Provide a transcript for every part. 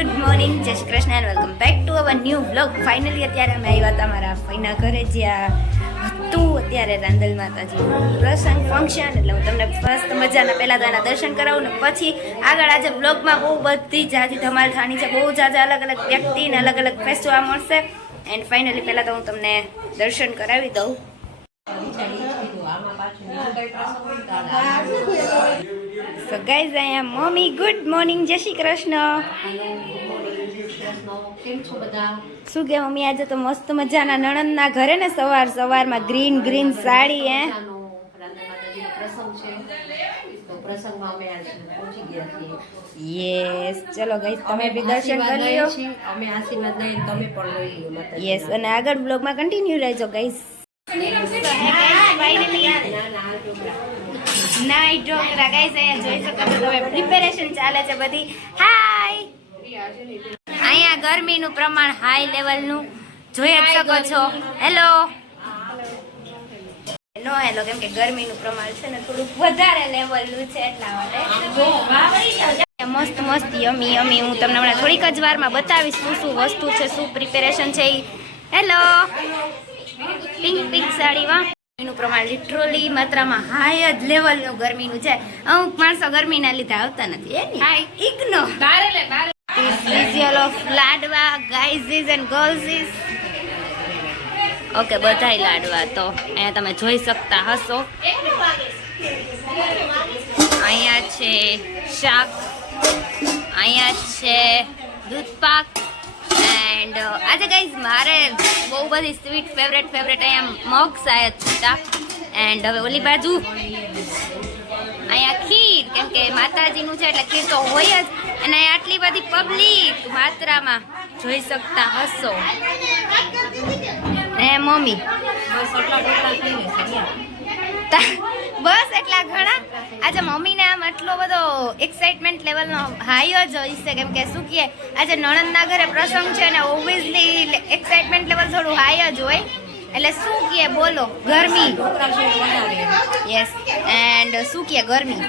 Good morning જય Shri Krishna and welcome back to our new blog finally અત્યારે અમે આવ્યા હતા મારા ફઈના ઘરે, જ્યાં હતું અત્યારે રાંદલ માતાજી પ્રસંગ ફંક્શન એટલે હું તમને ફર્સ્ટ મજાના પહેલાં તો એના દર્શન કરાવું ને પછી આગળ આજે બ્લોગમાં બહુ બધી જાતિ ધમાલ થવાની છે. બહુ જાજા અલગ અલગ વ્યક્તિને અલગ અલગ ફેસ જોવા મળશે. એન્ડ ફાઇનલી પહેલાં તો હું તમને દર્શન કરાવી દઉં. સો ગાઈઝ અહીંયા મમ્મી ગુડ મોર્નિંગ જય શ્રી કૃષ્ણ કેમ છો બધા? શું કે મમ્મી આજે તો મસ્ત મજાના નણંદના ઘરે ને સવાર સવારમાં ગ્રીન ગ્રીન સાડી હે? ચાનો રાધા માતાજીનો પ્રસંગ છે. તો પ્રસંગમાં અમે આજે પહોંચી ગયા છીએ. યસ ચલો ગાઈઝ તમે બી દર્શન કરી લઈએ અમે આશીર્વાદ લઈએ તમે પણ લઈ લો યસ અને આગળ બ્લોગમાં કન્ટિન્યુ રહેજો ગાઈઝ નાઈ ઢોકરા ગાઈઝ અહીંયા જોઈ શકો છો તમે પ્રિપેરેશન ચાલે છે બધી. હાય અહીંયા ગરમીનું પ્રમાણ હાઈ લેવલનું જોઈ જ શકો છો. હેલો નો હેલો કેમ કે ગરમીનું પ્રમાણ છે ને, થોડુંક વધારે લેવલનું છે એટલા માટે. મસ્ત મસ્ત યમી યમી હું તમને હમણાં થોડીક જ વારમાં બતાવીશ શું શું વસ્તુ છે, શું પ્રિપેરેશન છે એ હેલો પિંક પિંક સાડીમાં એનું પ્રમાણ લિટરલી માત્રામાં હાઈ જ લેવલનું ગરમીનું છે. અમુક માણસો ગરમીના લીધે આવતા નથી એ હાઈ ઇગ્નો visual of લાડવા ગાઈઝીસ એન્ડ is ઓકે બધાય લાડવા તો અહીંયા તમે જોઈ શકતા હશો. અહીંયા છે શાક અહીંયા છે દૂધપાક. એન્ડ આજે ગાઈઝ મારે બહુ બધી સ્વીટ ફેવરેટ ફેવરેટ અહીંયા મગ શાયદ હતા. એન્ડ હવે ઓલી બાજુ અહીંયા ખીર કેમ કે માતાજીનું છે એટલે ખીર તો હોય જ. અને આટલી બધી પબ્લિક માત્રામાં જોઈ શકતા હશો. હે મમ્મી? બસ એટલા ઘણા. આજે મમ્મીને આમ આટલો બધો એક્સાઇટમેન્ટ લેવલનો હાઈ જ હોય છે કેમ કે શું કહે આજે નણંદના ઘરે પ્રસંગ છે ને ઓબ્વિયસલી એક્સાઇટમેન્ટ લેવલ થોડું હાઈ જ હોય. એટલે શું કહે બોલો. ગરમી. યસ એન્ડ શું કહે ગરમી?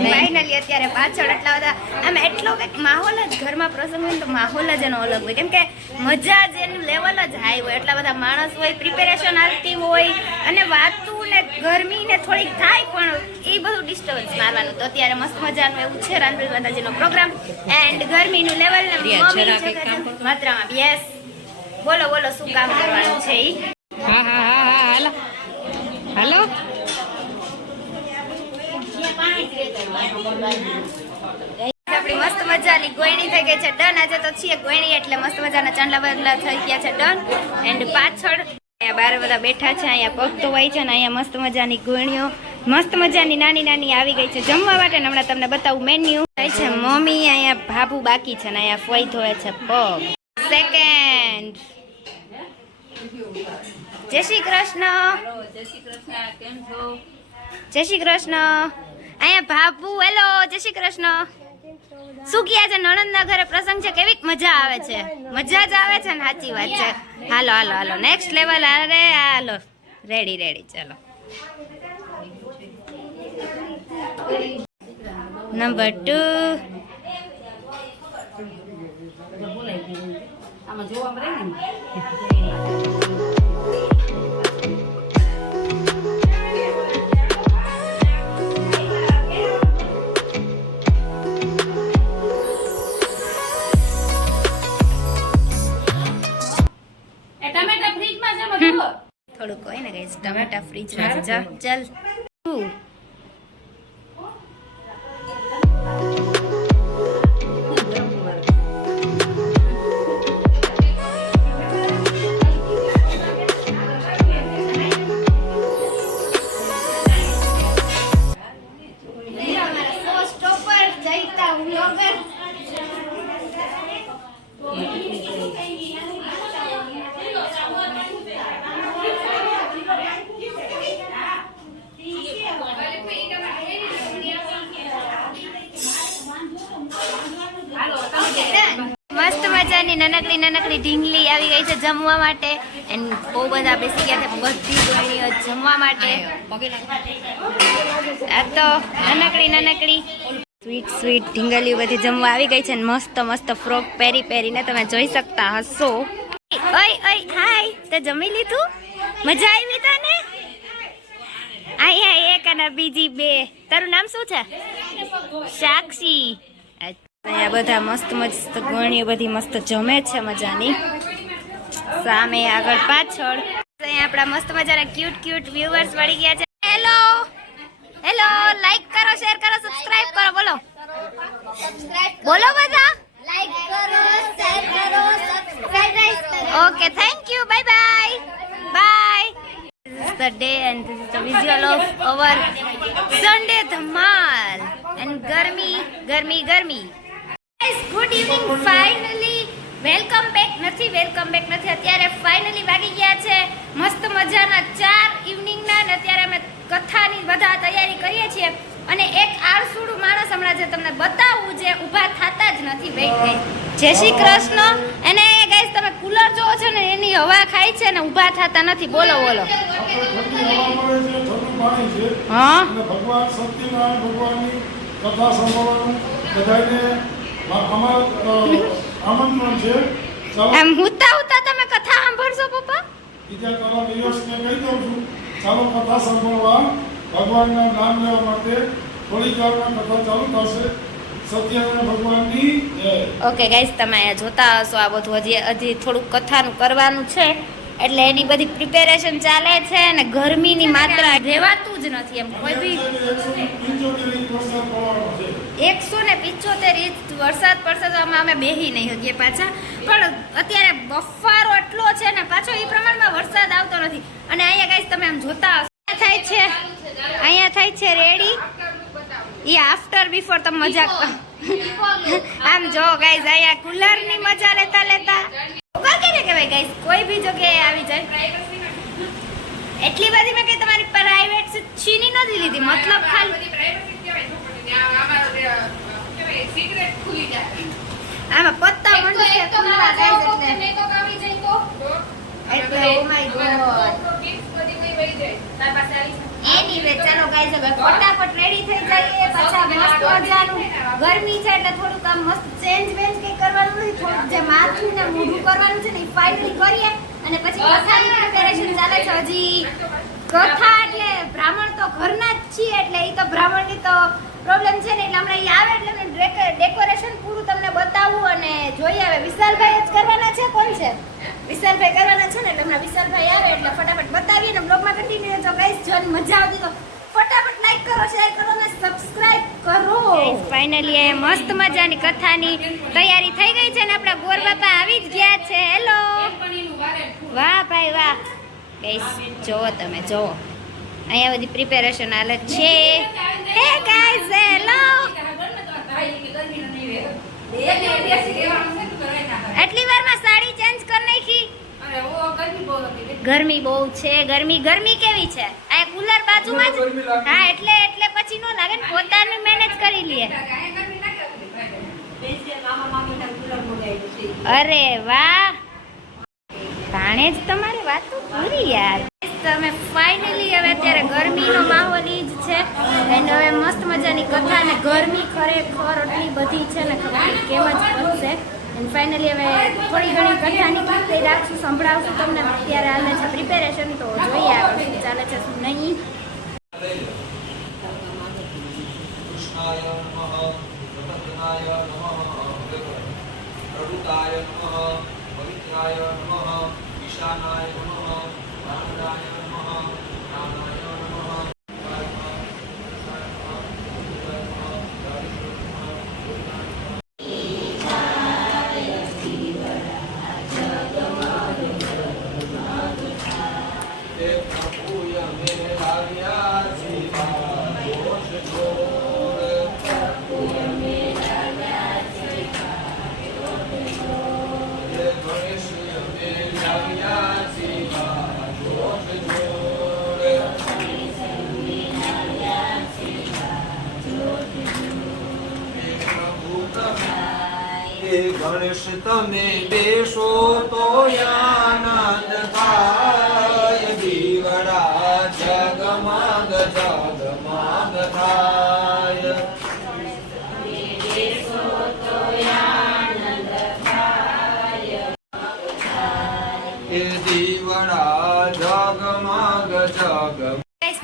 ફાઇનલી અત્યારે પાછળ એટલા બધા, આમ એટલો કંઈક માહોલ જ ઘરમાં પ્રસંગ હોય તો માહોલ જ એનો અલગ હોય. કેમ કે મજા જ એનું લેવલ જ હાઈ હોય. એટલા બધા માણસ હોય પ્રિપેરેશન આવતી હોય અને વાતું ને ગરમી ને થોડીક થાય પણ એ બધું ડિસ્ટર્બન્સ મારવાનું. તો અત્યારે મસ્ત મજાનું એવું છે રાંધણ માતાજીનો પ્રોગ્રામ એન્ડ ગરમીનું લેવલ. માત્રામાં યસ બોલો બોલો શું કામ કરવાનું છે ઈ? હા હા હા હા હાલો. હાલો. આપણી મસ્ત મજાની ગોયણી થઈ ગઈ છે. ડન આજે તો છીએ ગોયણી એટલે મસ્ત મજાના ચાંદલા બદલા થઈ ગયા છે. ડન એન્ડ પાછળ અહીંયા બાર બધા બેઠા છે, અહીંયા પગ હોય છે ને અહીંયા મસ્ત મજાની ગુણીઓ મસ્ત મજાની નાની નાની આવી ગઈ છે જમવા માટે હમણાં તમને બતાવું મેન્યુ થાય છે મમ્મી અહીંયા ભાભુ બાકી છે ને અહીંયા ફોઈ ધોવે છે પગ. સેકન્ડ જય શ્રી કૃષ્ણ. જય શ્રી કૃષ્ણ. અહીંયા ભાભુ, હેલો, જય શ્રી કૃષ્ણ. શું કહે છે નણંદના ઘરે પ્રસંગ છે કેવી મજા આવે છે. મજા જ આવે છે ને, સાચી વાત છે. હાલો હાલો હાલો. નેક્સ્ટ લેવલ અરે હાલો. રેડી રેડી ચલો. નંબર ટુ આમાં જોવા મળે ને? થોડુંક હોય ને ગઈ ટમેટા ફ્રીજ જા ચલ. નાનકડી નાનકડી ઢીંગલી આવી ગઈ છે જમવા માટે. એન્ડ બહુ બધા બેસી ગયા છે, બધી ગોળીઓ જમવા માટે. આ તો નાનકડી નાનકડી. સ્વીટ સ્વીટ ઢીંગલીઓ બધી જમવા આવી ગઈ છે ને મસ્ત મસ્ત ફ્રોક પહેરી પહેરીને તમે જોઈ શકતા હશો. ઓય ઓય, હાય, તે જમી લીધું? મજા આવી તને? અહીંયા એક અને બીજી બે. તારું નામ શું છે? સાક્ષી. અહીંયા બધા મસ્ત મસ્ત ગણીઓ બધી મસ્ત જમે છે મજાની. સામે આગળ પાછળ. અહીંયા આપણા મસ્ત મજાના ક્યુટ ક્યુટ વ્યુઅર્સ વળી ગયા છે. હેલો હેલો લાઈક કરો શેર કરો સબસ્ક્રાઇબ કરો બોલો. બોલો બધા. લાઈક કરો શેર કરો સબસ્ક્રાઇબ કરો. Okay thank you bye bye bye This is the day and this is the visual of our Sunday Dhamal. And garmi garmi garmi guys evening finally welcome back નથી welcome back નથી. અત્યારે finally વાગી ગયા છે. મસ્ત મજાના ચાર ઇવનિંગના અને અત્યારે અમે કથાની બધા તૈયારી કરીએ છીએ. અને એક આળસુડું માણસ હમણાં જે તમને બતાવવું જે ઊભા થતા જ નથી વેઇટ ગઈ જય શ્રી કૃષ્ણ. અને ગાઈસ તમે કુલર જોવો છો ને એની હવા ખાય છે ને ઊભા થતા નથી. બોલો બોલો. હા? ભગવાન સત્યનારાયણ ભગવાનની કથા સાંભળવાનું બધાને આમંત્રણ છે. એમ હુતા હુતા તમે કથા સાંભળશો પપ્પા? બીજા તારા દિવસને કહી દઉં છું. ચાલો કથા સાંભળવા. ભગવાનના નામ લેવા માટે થોડી વારમાં કથા ચાલુ થશે. સત્યનારાયણ ભગવાનની જય. ઓકે ગાઈસ તમે અહીંયા જોતા હશો. આ બધું હજી હજી થોડુંક કથાનું કરવાનું છે. એટલે એની બધી પ્રિપેરેશન ચાલે છે અને ગરમીની માત્રા રહેવાતું જ નથી એમ. કોઈ બી એકસો પંચોતેર ઇંચ વરસાદ પડવાનો છે એકસો ને પિચોતેર ઇંચ વરસાદ પડશે તો અમે અમે બેહી નહીં શકીએ પાછા. પણ અત્યારે બફારો એટલો છે ને, પાછો એ પ્રમાણમાં વરસાદ આવતો નથી. અને અહીંયા ગાઈસ તમે આમ જોતા થાય છે, અહીંયા થાય છે રેડી. એ આફ્ટર બિફોર તમે મજાક આમ જો ગાઈઝ અહીંયા કુલરની મજા લેતા લેતા. કેને કહેવાય ગાઈઝ કોઈ બી જગ્યાએ આવી જાય. એટલી બધી મેં કઈ તમારી પ્રાઇવેટ છીની નથી લીધી. મતલબ ખાલી આમાં પત્તા મંડે છે ખુલ્લા ગાઈસ એટલે. એટલે ઓ માય ગોડ એનીવે ચાલો ગાઈસ હવે ફટાફટ રેડી થઈ જઈએ પાછા મસ્ત મજાનું ગરમી છે એટલે થોડુંક આમ મસ્ત ચેન્જ વેન્જ કઈ કરવાનું નથી. થોડુંક જે માથું ને મોઢું કરવાનું છે ને ફાઇનલી કરીએ અને પછી કથાની પ્રિપેરેશન ચાલે છે હજી. કથા એટલે બ્રાહ્મણ તો ઘરના જ છીએ એટલે એ તો બ્રાહ્મણની તો પ્રોબ્લેમ છે ને એટલે હમણાં આવે એટલે મેં ડેકોરેશન પૂરું તમને બતાવું અને જોઈ આવે વિશાલભાઈ જ કરવાના છે? કોણ છે? વિશાલભાઈ કરવાના છે ને એટલે હમણાં વિશાલભાઈ આવે એટલે ફટાફટ બતાવીએ ને બ્લોગમાં કન્ટિન્યુ જો ગાઈસ જો મજા આવતી તો ફટાફટ લાઈક કરો શેર કરો અને સબસ્ક્રાઇબ કરો. ફાઇનલી એ મસ્ત મજાની કથાની તૈયારી થઈ ગઈ છે ને આપણા ગોર બાપા આવી જ ગયા છે. હેલો વાહ ભાઈ વાહ. ગાઈસ જોવો તમે જોવો અહીંયા બધી પ્રિપેરેશન હાલે છે. હે ગાઈસ હેલો એટલી વારમાં સાડી ચેન્જ કરી નાખી? ગરમી બહુ છે ગરમી ગરમી કેવી છે? આ કુલર બાજુમાં જ હા એટલે એટલે પછી નો લાગે ને પોતાનું મેનેજ કરી લઈએ અરે વાહ. ભાણે જ તમારી વાત તો પૂરી યાર. તમે ફાઇનલી હવે અત્યારે ગરમીનો માહોલ જ છે. એન્ડ હવે મસ્ત મજાની કથા ને ગરમી ખરેખર એટલી બધી છે ને ખબર કેમ જ પડશે એન્ડ ફાઇનલી હવે થોડી ઘણી કથાની કઈ રાખશું, સંભળાવશું તમને. અત્યારે હાલે છે પ્રિપેરેશન તો જોઈએ આગળ શું ચાલે છે, શું નહીં. પ્રભુતાય નમઃ, પવિત્રાય નમઃ, ઈશાનાય નમઃ राम ગણેશ તમે બેસો તો આનંદ થાય. દીવડા જગમાગ જગમાગ થાય.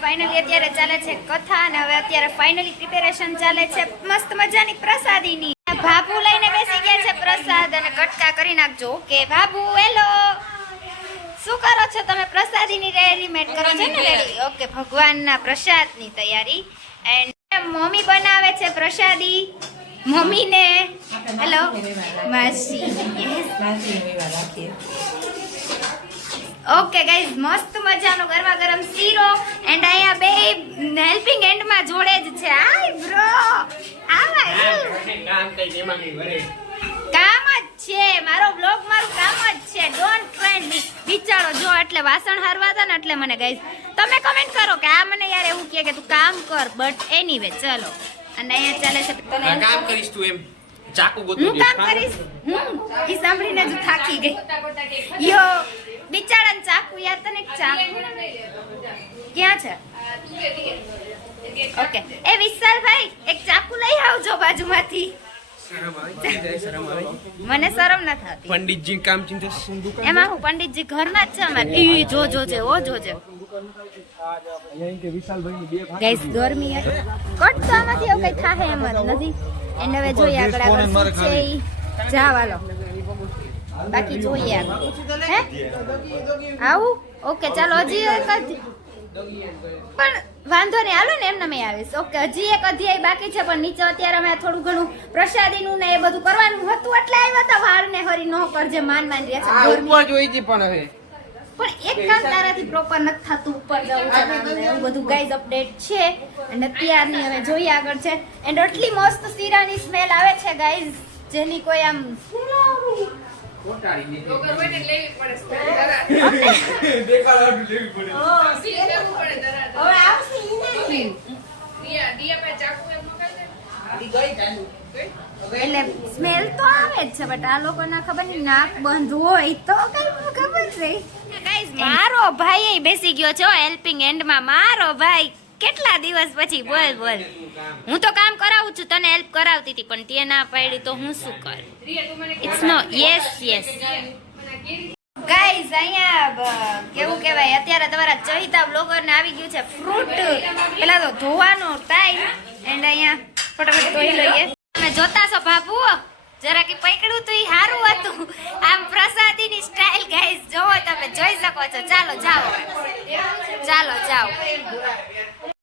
ફાઇનલી અત્યારે ચાલે છે કથા અને હવે અત્યારે ફાઇનલી પ્રિપેરેશન ચાલે છે. મસ્ત મજાની પ્રસાદીની. ભાપુ લઈને બેસી છે પ્રસાદ અને કટકા કરી નાખજો. ઓકે, બાબુ, હેલો. શું કરો છો તમે? પ્રસાદીની રેડીમેડ કરો છો ને રેડી ઓકે, ભગવાનના પ્રસાદની તૈયારી. એન્ડ મમ્મી બનાવે છે પ્રસાદી. મમ્મીને. હેલો માસી. ઓકે ગાઈઝ મસ્ત મજાનો ગરમા ગરમ શીરો. એન્ડ અહીંયા બે હેલ્પિંગ એન્ડમાં જોડે જ છે. આ બ્રો આવા કામ જ છે. મારો બ્લોગ મારું કામ જ છે. ડોન્ટ ટ્રેન્ડ મી બિચારો જો એટલે વાસણ હારવા હતા ને એટલે મને ગઈ તમે કમેન્ટ કરો કે આ મને યાર એવું કહે કે તું કામ કર. બટ એનીવે ચલો. અને અહીંયા ચાલે છે. તને કામ કરીશ તું એમ. ચાકુ ગોતું હું કામ કરીશ? હું? ઈ સાંભળીને જ થાકી ગઈ. યો બિચારાને ચાકુ યાર તને એક ચાકુ? ક્યાં છે? ઓકે એ વિશાલભાઈ એક ચાકુ લઈ આવજો બાજુમાંથી. મને શરમ ના થતી. પંડિતજી કામ ચિંતા સિંધુ એમાં હું પંડિતજી ઘરના જ છે અમારે. ઈ જો જોજે ઓ જોજે ગાઈસ ગરમી હતી કટ તો આમાંથી એવું કઈ થાહે એમ જ નથી. એને હવે જોઈએ આગળ આગળ શું છે ઈ. જાવાલો બાકી જોઈએ આગળ. હે? આવું? ઓકે ચાલો હજી એક જ પણ વાંધો નહીં હાલો ને એમને મેં આવીશ. ઓકે હજી એક અધ્યાય બાકી છે પણ નીચે અત્યારે અમે થોડું ઘણું પ્રસાદીનું ને એ બધું કરવાનું હતું એટલે આવ્યા હતા. વાળ ને હરી નો કરજે માન માન રહ્યા છે ઉપર જોઈ હતી પણ હવે. પણ એક કામ તારાથી પ્રોપર નથી થતું ઉપર જવું છે એવું બધું ગાઈઝ અપડેટ છે. અને અત્યારની હવે જોઈએ આગળ છે. એન્ડ એટલી મસ્ત શીરાની સ્મેલ આવે છે ગાઈઝ જેની કોઈ આમ હવે આવશે ઈ નથી. એટલે સ્મેલ તો આવે જ છે બટ આ લોકોને ખબર નહીં નાક બંધ હોય તો કઈ ખબર નહીં. મારો ભાઈ એ બેસી ગયો છે હેલ્પિંગ એન્ડમાં મારો ભાઈ. કેટલા દિવસ પછી? બોલ બોલ. હું તો કામ કરાવું છું, તને હેલ્પ કરાવતી હતી, પણ તે ના પાડી તો હું શું કર? It's no yes yes guys અહીંયા કેવું કહેવાય? અત્યારે તમારા ચહિતા બ્લોગર ને આવી ગયું છે ફ્રૂટ પેલા તો ધોવાનો ટાઈમ એન્ડ અહીંયા ફટાફટ ધોઈ લઈએ. તમે જોતા છો બાબુ જરા કે પકડ્યું તો એ સારું હતું. આમ પ્રસાદીની સ્ટાઇલ ગાઈઝ જોવો તમે, જોઈ શકો છો. ચાલો, જાઓ. ચાલો, જાઓ.